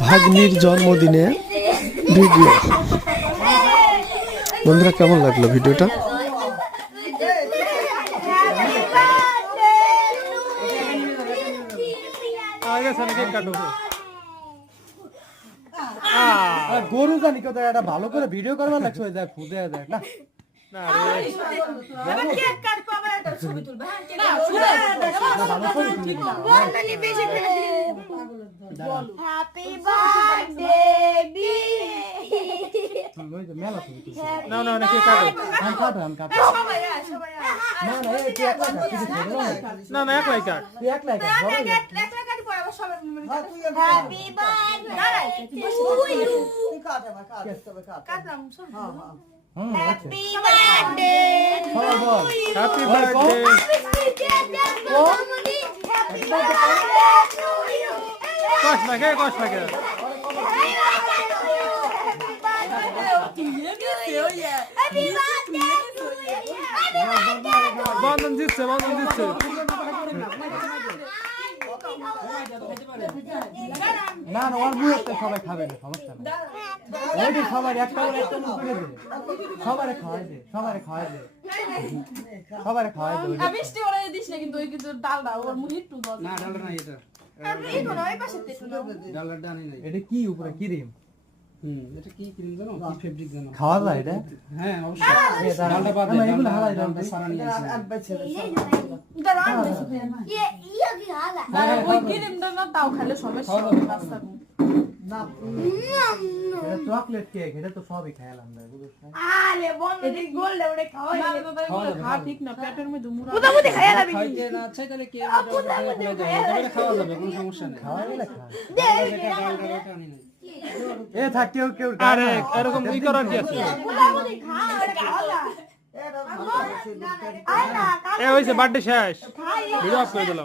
ভাগ্নির জন্মদিনে ভিডিও। বন্ধুরা কেমন লাগলো ভিডিওটা? গরু জানি কোথায় একটা ভালো করে ভিডিও করবার লাগছে ওই যায় খুঁজে যায় না Happy birthday হ্যাপি বার্থডে। কষ্ট লাগে বন্ধন দিচ্ছে না না ওর মুহূর্তে সবাই খাবে না, সমস্যা নেই। ওই যে সবাই একটা করে একটা মুখ করে দে, সবারে খাওয়াই দে বৃষ্টি ওরা দিস না কিন্তু ওই কিন্তু ডালটা ওর মুখে একটু দাও না ডালটা নাই এটা এই তো নয় পাশে একটু দাও ডালটা আনি নাই এটা কি উপরে ক্রিম এটা কি ক্রিম জানো কি ফেব্রিক জানো খাওয়া যায় এটা? হ্যাঁ অবশ্যই ডালটা বাদ দে এগুলো হারাই ডালটা সারা নিয়ে আসি ওই ক্রিমটা না তাও খেলে সমস্যা হবে রাস্তা এটা চকলেট কেক, এটা তো সবই খাইলাম না বুঝছ না? আরে বন্ধ দি গোল লেবড়ে খাওয়াই না খা ঠিক না পেটের মধ্যে মুড়া মুদামুদি খাইয়া যাবি খাইতে না চাই তাহলে কে খাওয়া যাবে কোনো সমস্যা নেই খাওয়া গেলে খা। ডালটা আনি নাই এ থাক কেউ আরে এরকম ই করার কি আছে? মুদামুদি খা ওরে খাওয়া এ হইছে বার্থডে শেষ, ভিডিও অফ করে দিলাম।